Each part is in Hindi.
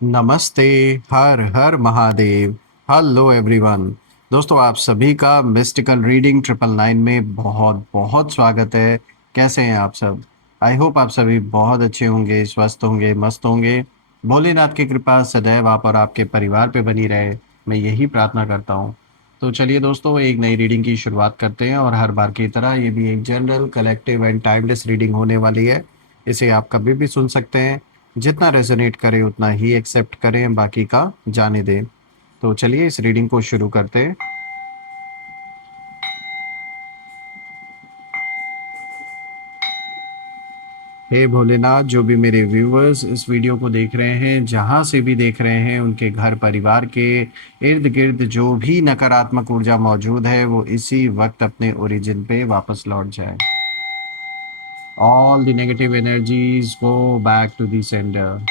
नमस्ते। हर हर महादेव। Hello everyone. दोस्तों, आप सभी का मिस्टिकल रीडिंग 999 में बहुत बहुत स्वागत है। कैसे हैं आप सब? आई होप आप सभी बहुत अच्छे होंगे, स्वस्थ होंगे, मस्त होंगे। भोलेनाथ की कृपा सदैव आप और आपके परिवार पे बनी रहे, मैं यही प्रार्थना करता हूँ। तो चलिए दोस्तों, एक नई रीडिंग की शुरुआत करते हैं और हर बार की तरह ये भी एक general, collective and timeless reading होने वाली है। इसे आप कभी भी सुन सकते हैं। जितना रेजोनेट करे उतना ही एक्सेप्ट करें, बाकी का जाने दें। तो चलिए इस रीडिंग को शुरू करते हैं। हे भोलेनाथ, जो भी मेरे व्यूवर्स इस वीडियो को देख रहे हैं, जहाँ से भी देख रहे हैं, उनके घर परिवार के इर्द गिर्द जो भी नकारात्मक ऊर्जा मौजूद है वो इसी वक्त अपने ओरिजिन पे वापस लौट जाए। All the negative energies go back to the sender.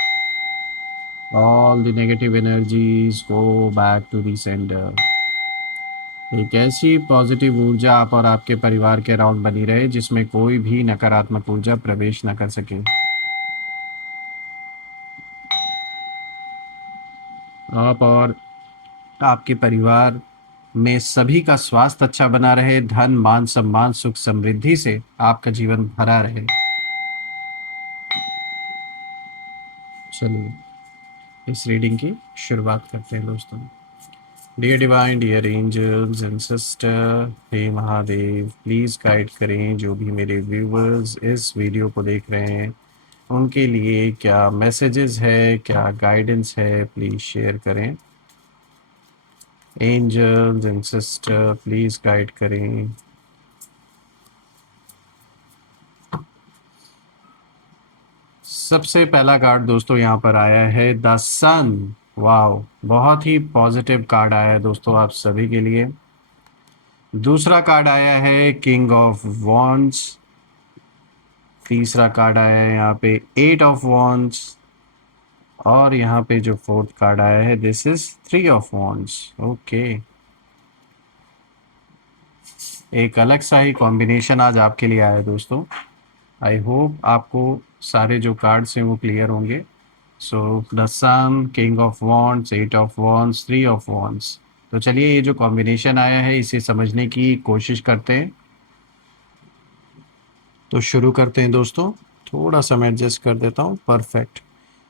All the negative energies go back to the sender. एक ऐसी पॉजिटिव ऊर्जा आप और आपके परिवार के अराउंड बनी रहे जिसमें कोई भी नकारात्मक ऊर्जा प्रवेश न कर सके। आप और आपके परिवार में सभी का स्वास्थ्य अच्छा बना रहे, धन मान सम्मान सुख समृद्धि से आपका जीवन भरा रहे। चलिए इस रीडिंग की शुरुआत करते हैं दोस्तों। Dear divine, dear angels and sister, हे महादेव, प्लीज़ गाइड करें जो भी मेरे व्यूवर्स इस वीडियो को देख रहे हैं, उनके लिए क्या मैसेजेस है, क्या गाइडेंस है, प्लीज़ शेयर करें। Angels and sister please guide करें। सबसे पहला कार्ड दोस्तों यहाँ पर आया है द सन। वाओ, बहुत ही पॉजिटिव कार्ड आया है दोस्तों आप सभी के लिए। दूसरा कार्ड आया है किंग ऑफ वॉन्ड्स। तीसरा कार्ड आया है यहाँ पे एट ऑफ वॉन्ड्स। और यहाँ पे जो फोर्थ कार्ड आया है this is three of wands. Okay, एक अलग सा ही कॉम्बिनेशन आज आपके लिए आया है दोस्तों। आई होप आपको सारे जो कार्ड्स हैं वो क्लियर होंगे। So the sun, king of wands, eight of wands, three of wands. तो चलिए ये जो कॉम्बिनेशन आया है इसे समझने की कोशिश करते हैं। तो शुरू करते हैं दोस्तों। थोड़ा सा मैं एडजस्ट कर देता हूँ। परफेक्ट।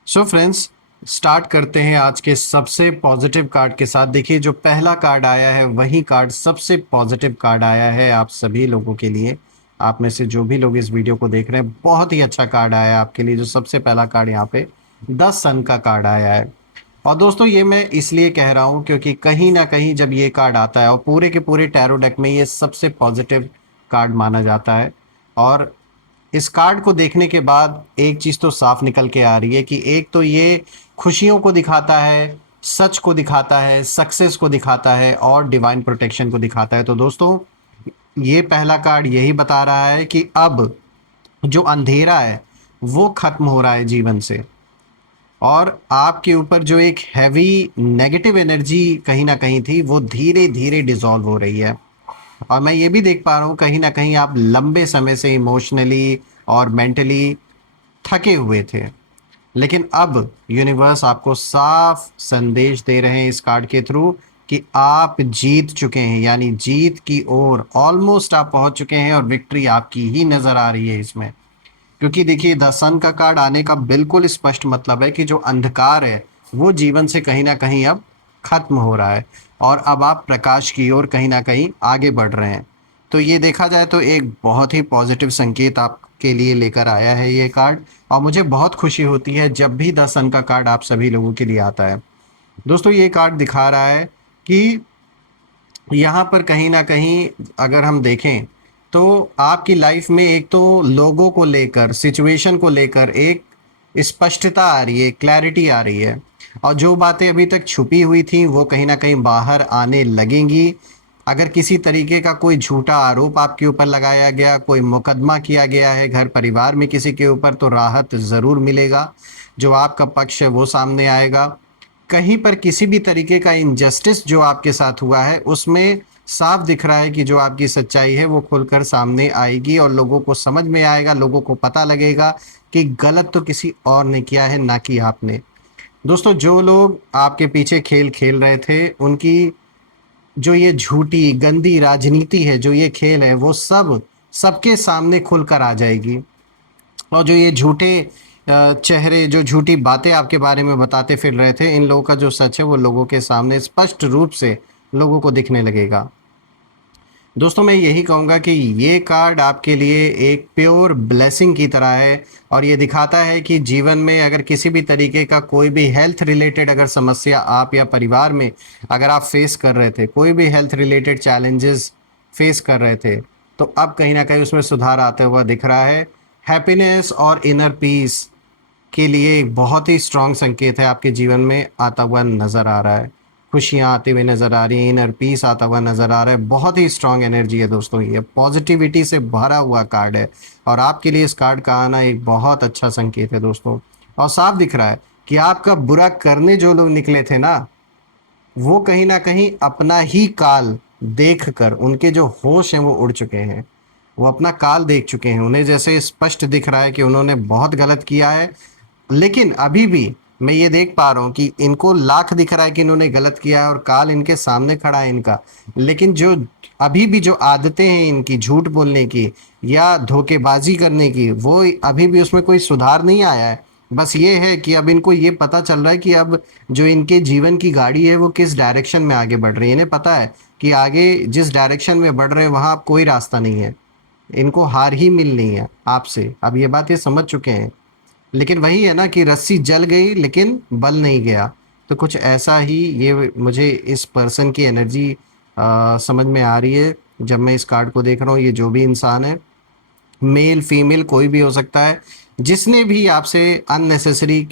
सो फ्रेंड्स, स्टार्ट करते हैं आज के सबसे पॉजिटिव कार्ड के साथ। देखिए, जो पहला कार्ड आया है वही कार्ड सबसे पॉजिटिव कार्ड आया है आप सभी लोगों के लिए। आप में से जो भी लोग इस वीडियो को देख रहे हैं, बहुत ही अच्छा कार्ड आया है आपके लिए। जो सबसे पहला कार्ड यहाँ पे द सन का कार्ड आया है। और दोस्तों ये मैं इसलिए कह रहा हूँ क्योंकि कहीं ना कहीं जब ये कार्ड आता है, और पूरे के पूरे टैरो डेक में ये सबसे पॉजिटिव कार्ड माना जाता है। और इस कार्ड को देखने के बाद एक चीज तो साफ निकल के आ रही है कि एक तो ये खुशियों को दिखाता है, सच को दिखाता है, सक्सेस को दिखाता है और डिवाइन प्रोटेक्शन को दिखाता है। तो दोस्तों ये पहला कार्ड यही बता रहा है कि अब जो अंधेरा है वो खत्म हो रहा है जीवन से, और आपके ऊपर जो एक हैवी नेगेटिव एनर्जी कहीं ना कहीं थी वो धीरे धीरे डिसॉल्व हो रही है। और मैं ये भी देख पा रहा हूँ कहीं ना कहीं आप लंबे समय से इमोशनली और मेंटली थके हुए थे, लेकिन अब यूनिवर्स आपको साफ संदेश दे रहे हैं इस कार्ड के थ्रू कि आप जीत चुके हैं, यानी जीत की ओर ऑलमोस्ट आप पहुंच चुके हैं और विक्ट्री आपकी ही नजर आ रही है इसमें। क्योंकि देखिए, द सन का कार्ड आने का बिल्कुल स्पष्ट मतलब है कि जो अंधकार है वो जीवन से कहीं ना कहीं अब खत्म हो रहा है और अब आप प्रकाश की ओर कहीं ना कहीं आगे बढ़ रहे हैं। तो ये देखा जाए तो एक बहुत ही पॉजिटिव संकेत आपके लिए लेकर आया है ये कार्ड। और मुझे बहुत खुशी होती है जब भी द सन का कार्ड आप सभी लोगों के लिए आता है। दोस्तों ये कार्ड दिखा रहा है कि यहाँ पर कहीं ना कहीं अगर हम देखें तो आपकी लाइफ में एक तो लोगों को लेकर, सिचुएशन को लेकर एक स्पष्टता आ रही है, क्लैरिटी आ रही है। और जो बातें अभी तक छुपी हुई थी वो कहीं ना कहीं बाहर आने लगेंगी। अगर किसी तरीके का कोई झूठा आरोप आपके ऊपर लगाया गया, कोई मुकदमा किया गया है घर परिवार में किसी के ऊपर, तो राहत ज़रूर मिलेगा। जो आपका पक्ष है वो सामने आएगा। कहीं पर किसी भी तरीके का इनजस्टिस जो आपके साथ हुआ है उसमें साफ दिख रहा है कि जो आपकी सच्चाई है वो खुलकर सामने आएगी और लोगों को समझ में आएगा, लोगों को पता लगेगा कि गलत तो किसी और ने किया है, ना कि आपने। दोस्तों जो लोग आपके पीछे खेल खेल रहे थे, उनकी जो ये झूठी गंदी राजनीति है, जो ये खेल है, वो सब सबके सामने खुलकर आ जाएगी। और जो ये झूठे चेहरे, जो झूठी बातें आपके बारे में बताते फिर रहे थे, इन लोगों का जो सच है वो लोगों के सामने स्पष्ट रूप से लोगों को दिखने लगेगा। दोस्तों मैं यही कहूँगा कि ये कार्ड आपके लिए एक प्योर ब्लेसिंग की तरह है, और ये दिखाता है कि जीवन में अगर किसी भी तरीके का कोई भी हेल्थ रिलेटेड अगर समस्या आप या परिवार में अगर आप फेस कर रहे थे, कोई भी हेल्थ रिलेटेड चैलेंजेस फेस कर रहे थे, तो अब कहीं ना कहीं उसमें सुधार आते हुआ दिख रहा है। हैप्पीनेस और इनर पीस के लिए एक बहुत ही स्ट्रॉन्ग संकेत है, आपके जीवन में आता हुआ नज़र आ रहा है। खुशियाँ आती हुई नज़र आ रही हैं, इनर पीस आता हुआ नज़र आ रहा है। बहुत ही स्ट्रॉन्ग एनर्जी है दोस्तों, ये पॉजिटिविटी से भरा हुआ कार्ड है, और आपके लिए इस कार्ड का आना एक बहुत अच्छा संकेत है दोस्तों। और साफ दिख रहा है कि आपका बुरा करने जो लोग निकले थे ना, वो कहीं ना कहीं अपना ही काल देख कर उनके जो होश हैं वो उड़ चुके हैं। वो अपना काल देख चुके हैं, उन्हें जैसे स्पष्ट दिख रहा है कि उन्होंने बहुत गलत किया है। लेकिन अभी भी मैं ये देख पा रहा हूँ कि इनको लाख दिख रहा है कि इन्होंने गलत किया है और काल इनके सामने खड़ा है इनका। लेकिन जो अभी भी जो आदतें हैं इनकी झूठ बोलने की या धोखेबाजी करने की, वो अभी भी उसमें कोई सुधार नहीं आया है। बस ये है कि अब इनको ये पता चल रहा है कि अब जो इनके जीवन की गाड़ी है वो किस डायरेक्शन में आगे बढ़ रही है। इन्हें पता है कि आगे जिस डायरेक्शन में बढ़ रहे हैं वहाँ अब कोई रास्ता नहीं है, इनको हार ही मिलनी है आपसे। अब ये बात ये समझ चुके हैं। लेकिन वही है ना कि रस्सी जल गई लेकिन बल नहीं गया। तो कुछ ऐसा ही ये मुझे इस पर्सन की एनर्जी समझ में आ रही है जब मैं इस कार्ड को देख रहा हूँ। ये जो भी इंसान है, मेल फीमेल कोई भी हो सकता है, जिसने भी आपसे अननेसेसरी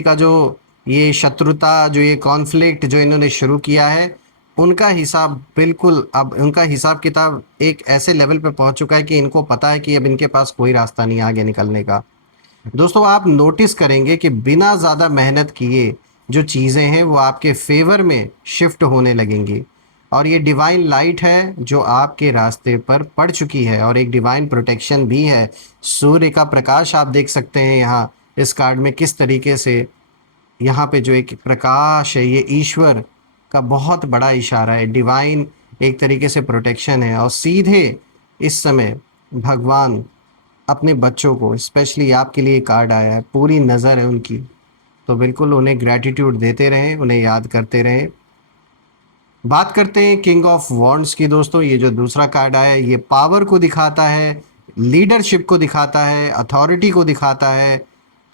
का जो ये शत्रुता, जो ये कॉन्फ्लिक्ट जो इन्होंने शुरू किया है, उनका हिसाब बिल्कुल, अब उनका हिसाब किताब एक ऐसे लेवल पे पहुंच चुका है कि इनको पता है कि अब इनके पास कोई रास्ता नहीं है आगे निकलने का। दोस्तों आप नोटिस करेंगे कि बिना ज़्यादा मेहनत किए जो चीज़ें हैं वो आपके फेवर में शिफ्ट होने लगेंगी। और ये डिवाइन लाइट है जो आपके रास्ते पर पड़ चुकी है, और एक डिवाइन प्रोटेक्शन भी है। सूर्य का प्रकाश आप देख सकते हैं यहाँ इस कार्ड में किस तरीके से, यहाँ पे जो एक प्रकाश है ये ईश्वर का बहुत बड़ा इशारा है। डिवाइन एक तरीके से प्रोटेक्शन है, और सीधे इस समय भगवान अपने बच्चों को, स्पेशली आपके लिए कार्ड आया है, पूरी नज़र है उनकी। तो बिल्कुल उन्हें ग्रैटिट्यूड देते रहें, उन्हें याद करते रहें। बात करते हैं किंग ऑफ वॉन्ड्स की दोस्तों। ये जो दूसरा कार्ड आया है ये पावर को दिखाता है, लीडरशिप को दिखाता है, अथॉरिटी को दिखाता है,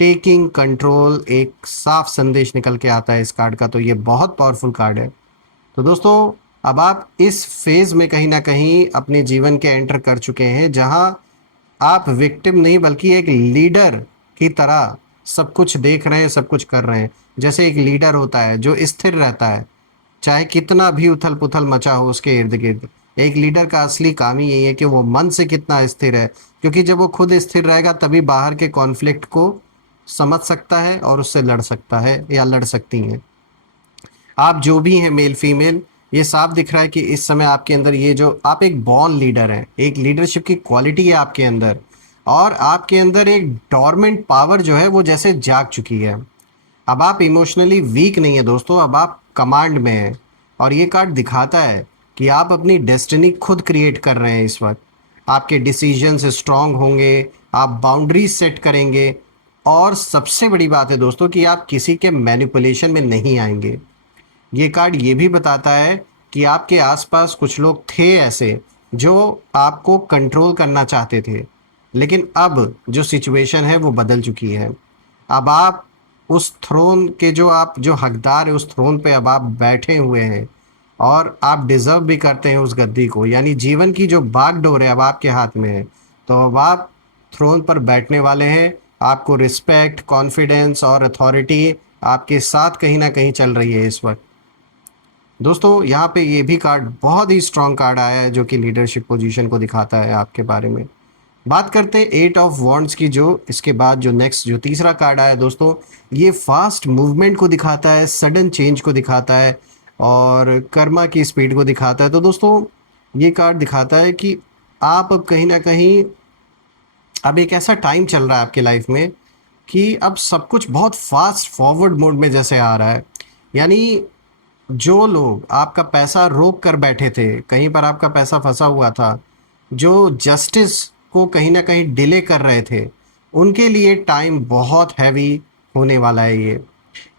टेकिंग कंट्रोल, एक साफ संदेश निकल के आता है इस कार्ड का। तो ये बहुत पावरफुल कार्ड है। तो दोस्तों अब आप इस फेज़ में कहीं ना कहीं अपने जीवन के एंटर कर चुके हैं, जहां आप विक्टिम नहीं बल्कि एक लीडर की तरह सब कुछ देख रहे हैं, सब कुछ कर रहे हैं। जैसे एक लीडर होता है जो स्थिर रहता है, चाहे कितना भी उथल पुथल मचा हो उसके इर्द गिर्द। एक लीडर का असली काम ही यही है कि वो मन से कितना स्थिर है, क्योंकि जब वो खुद स्थिर रहेगा तभी बाहर के कॉन्फ्लिक्ट को समझ सकता है और उससे लड़ सकता है या लड़ सकती हैं। आप जो भी हैं मेल फीमेल, ये साफ दिख रहा है कि इस समय आपके अंदर ये जो आप एक बॉर्न लीडर हैं, एक लीडरशिप की क्वालिटी है आपके अंदर, और आपके अंदर एक डोरमेंट पावर जो है वो जैसे जाग चुकी है। अब आप इमोशनली वीक नहीं है दोस्तों, अब आप कमांड में हैं। और ये कार्ड दिखाता है कि आप अपनी डेस्टिनी खुद क्रिएट कर रहे हैं इस वक्त। आपके डिसीजंस स्ट्रांग होंगे, आप बाउंड्रीज सेट करेंगे, और सबसे बड़ी बात है दोस्तों कि आप किसी के मैनिपुलेशन में नहीं आएंगे। ये कार्ड ये भी बताता है कि आपके आसपास कुछ लोग थे ऐसे जो आपको कंट्रोल करना चाहते थे, लेकिन अब जो सिचुएशन है वो बदल चुकी है। अब आप उस थ्रोन के जो आप जो हकदार है उस थ्रोन पे अब आप बैठे हुए हैं, और आप डिज़र्व भी करते हैं उस गद्दी को। यानी जीवन की जो बागडोर है अब आपके हाथ में है। तो अब आप थ्रोन पर बैठने वाले हैं। आपको रिस्पेक्ट, कॉन्फिडेंस और अथॉरिटी आपके साथ कहीं ना कहीं चल रही है इस वक्त। दोस्तों यहाँ पे ये भी कार्ड बहुत ही स्ट्रांग कार्ड आया है जो कि लीडरशिप पोजीशन को दिखाता है आपके बारे में। बात करते हैं एट ऑफ वॉन्ड्स की, जो इसके बाद जो नेक्स्ट जो तीसरा कार्ड आया दोस्तों, ये फास्ट मूवमेंट को दिखाता है, सडन चेंज को दिखाता है, और कर्मा की स्पीड को दिखाता है। तो दोस्तों ये कार्ड दिखाता है कि आप अब कहीं ना कहीं, अब एक ऐसा टाइम चल रहा है आपके लाइफ में कि अब सब कुछ बहुत फास्ट फॉरवर्ड मोड में जैसे आ रहा है। यानी जो लोग आपका पैसा रोक कर बैठे थे, कहीं पर आपका पैसा फंसा हुआ था, जो जस्टिस को कहीं ना कहीं डिले कर रहे थे, उनके लिए टाइम बहुत हैवी होने वाला है।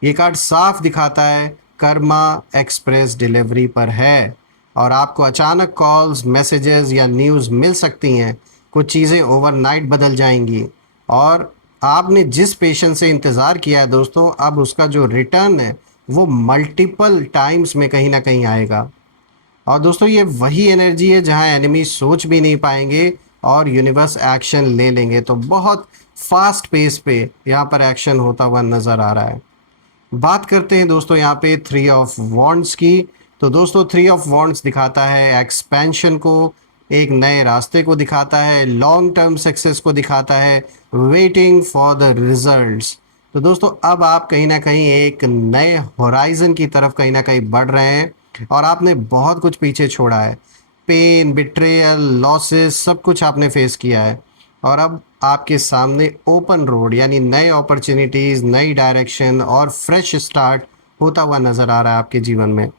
ये कार्ड साफ दिखाता है कर्मा एक्सप्रेस डिलीवरी पर है, और आपको अचानक कॉल्स, मैसेजेस या न्यूज़ मिल सकती हैं। कुछ चीज़ें ओवरनाइट बदल जाएंगी, और आपने जिस पेशेंस से इंतज़ार किया है दोस्तों, अब उसका जो रिटर्न है वो मल्टीपल टाइम्स में कहीं ना कहीं आएगा। और दोस्तों ये वही एनर्जी है जहां एनिमी सोच भी नहीं पाएंगे और यूनिवर्स एक्शन ले लेंगे। तो बहुत फास्ट पेस पे यहाँ पर एक्शन होता हुआ नज़र आ रहा है। बात करते हैं दोस्तों यहाँ पे थ्री ऑफ वॉन्ड्स की। तो दोस्तों थ्री ऑफ वॉन्ड्स दिखाता है एक्सपेंशन को, एक नए रास्ते को दिखाता है, लॉन्ग टर्म सक्सेस को दिखाता है, वेटिंग फॉर द रिजल्ट्स। तो दोस्तों अब आप कहीं ना कहीं एक नए होराइजन की तरफ कहीं ना कहीं बढ़ रहे हैं, और आपने बहुत कुछ पीछे छोड़ा है। पेन, बिट्रेयल, लॉसेस, सब कुछ आपने फेस किया है, और अब आपके सामने ओपन रोड यानी नए अपॉर्चुनिटीज़, नई डायरेक्शन और फ्रेश स्टार्ट होता हुआ नज़र आ रहा है आपके जीवन में।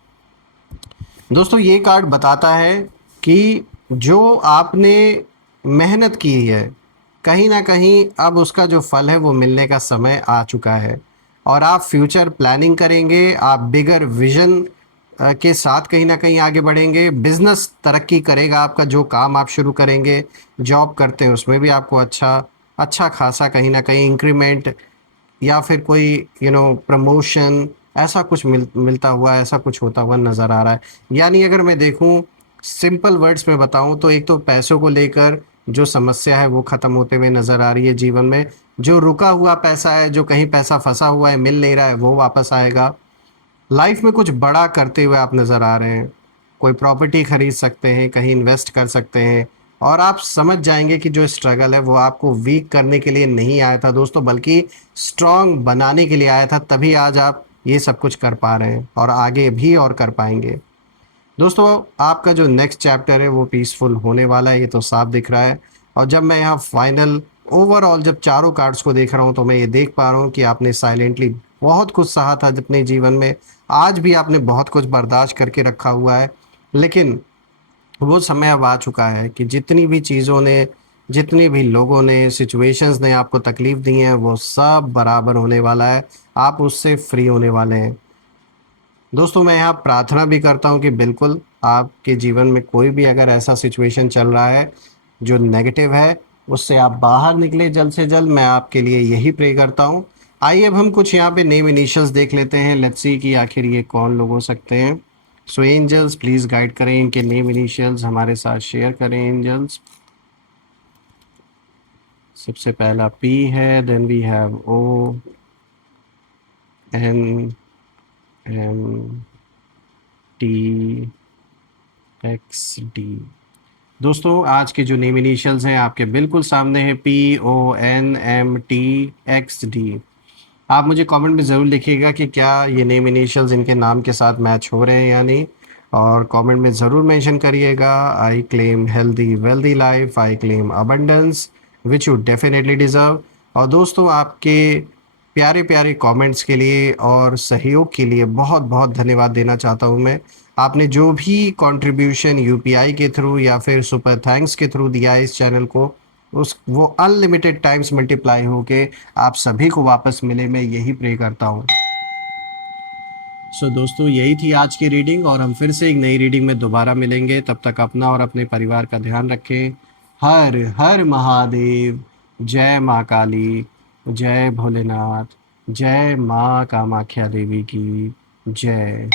दोस्तों ये कार्ड बताता है कि जो आपने मेहनत की है, कहीं ना कहीं अब उसका जो फल है वो मिलने का समय आ चुका है, और आप फ्यूचर प्लानिंग करेंगे, आप बिगर विजन के साथ कहीं ना कहीं आगे बढ़ेंगे। बिजनेस तरक्की करेगा आपका, जो काम आप शुरू करेंगे, जॉब करते हैं उसमें भी आपको अच्छा अच्छा खासा कहीं ना कहीं इंक्रीमेंट या फिर कोई प्रमोशन, ऐसा कुछ मिलता हुआ, ऐसा कुछ होता हुआ नज़र आ रहा है। यानी अगर मैं देखूं, सिंपल वर्ड्स में बताऊं, तो एक तो पैसों को लेकर जो समस्या है वो ख़त्म होते हुए नज़र आ रही है जीवन में। जो रुका हुआ पैसा है, जो कहीं पैसा फंसा हुआ है, मिल नहीं रहा है, वो वापस आएगा। लाइफ में कुछ बड़ा करते हुए आप नज़र आ रहे हैं। कोई प्रॉपर्टी खरीद सकते हैं, कहीं इन्वेस्ट कर सकते हैं, और आप समझ जाएंगे कि जो स्ट्रगल है वो आपको वीक करने के लिए नहीं आया था दोस्तों, बल्कि स्ट्रांग बनाने के लिए आया था। तभी आज आप ये सब कुछ कर पा रहे हैं, और आगे भी और कर पाएंगे। दोस्तों आपका जो नेक्स्ट चैप्टर है वो पीसफुल होने वाला है, ये तो साफ दिख रहा है। और जब मैं यहाँ फाइनल ओवरऑल जब चारों कार्ड्स को देख रहा हूँ, तो मैं ये देख पा रहा हूँ कि आपने साइलेंटली बहुत कुछ सहा था अपने जीवन में। आज भी आपने बहुत कुछ बर्दाश्त करके रखा हुआ है, लेकिन वो समय अब आ चुका है कि जितनी भी चीज़ों ने, जितने भी लोगों ने, सिचुएशंस ने आपको तकलीफ़ दी हैं, वो सब बराबर होने वाला है। आप उससे फ्री होने वाले हैं। दोस्तों मैं यहाँ प्रार्थना भी करता हूँ कि बिल्कुल आपके जीवन में कोई भी अगर ऐसा सिचुएशन चल रहा है जो नेगेटिव है, उससे आप बाहर निकले जल्द से जल्द। मैं आपके लिए यही प्रे करता हूँ। आइए अब हम कुछ यहाँ पे नेम इनिशियल्स देख लेते हैं। लेट्स सी कि आखिर ये कौन लोग हो सकते हैं। सो एंजल्स प्लीज़ गाइड करें, इनके नेम इनिशियल्स हमारे साथ शेयर करें एंजल्स। सबसे पहला पी है, then we have O, N, M, T, X, D. दोस्तों आज के जो नेम इनिशियल्स हैं आपके बिल्कुल सामने हैं, PONMTXD। आप मुझे कमेंट में ज़रूर लिखिएगा कि क्या ये नेम इनिशियल्स इनके नाम के साथ मैच हो रहे हैं या नहीं, और कमेंट में ज़रूर मेंशन करिएगा। I claim healthy wealthy life, I claim abundance which you definitely deserve. और दोस्तों आपके प्यारे प्यारे कमेंट्स के लिए और सहयोग के लिए बहुत बहुत धन्यवाद देना चाहता हूँ मैं। आपने जो भी कंट्रीब्यूशन यूपीआई के थ्रू या फिर सुपर थैंक्स के थ्रू दिया है इस चैनल को, उस वो अनलिमिटेड टाइम्स मल्टीप्लाई होके आप सभी को वापस मिले, मैं यही प्रे करता हूँ। सो दोस्तों यही थी आज की रीडिंग, और हम फिर से एक नई रीडिंग में दोबारा मिलेंगे। तब तक अपना और अपने परिवार का ध्यान रखें। हर हर महादेव। जय माँ काली, जय भोलेनाथ, जय माँ कामाख्या देवी की जय।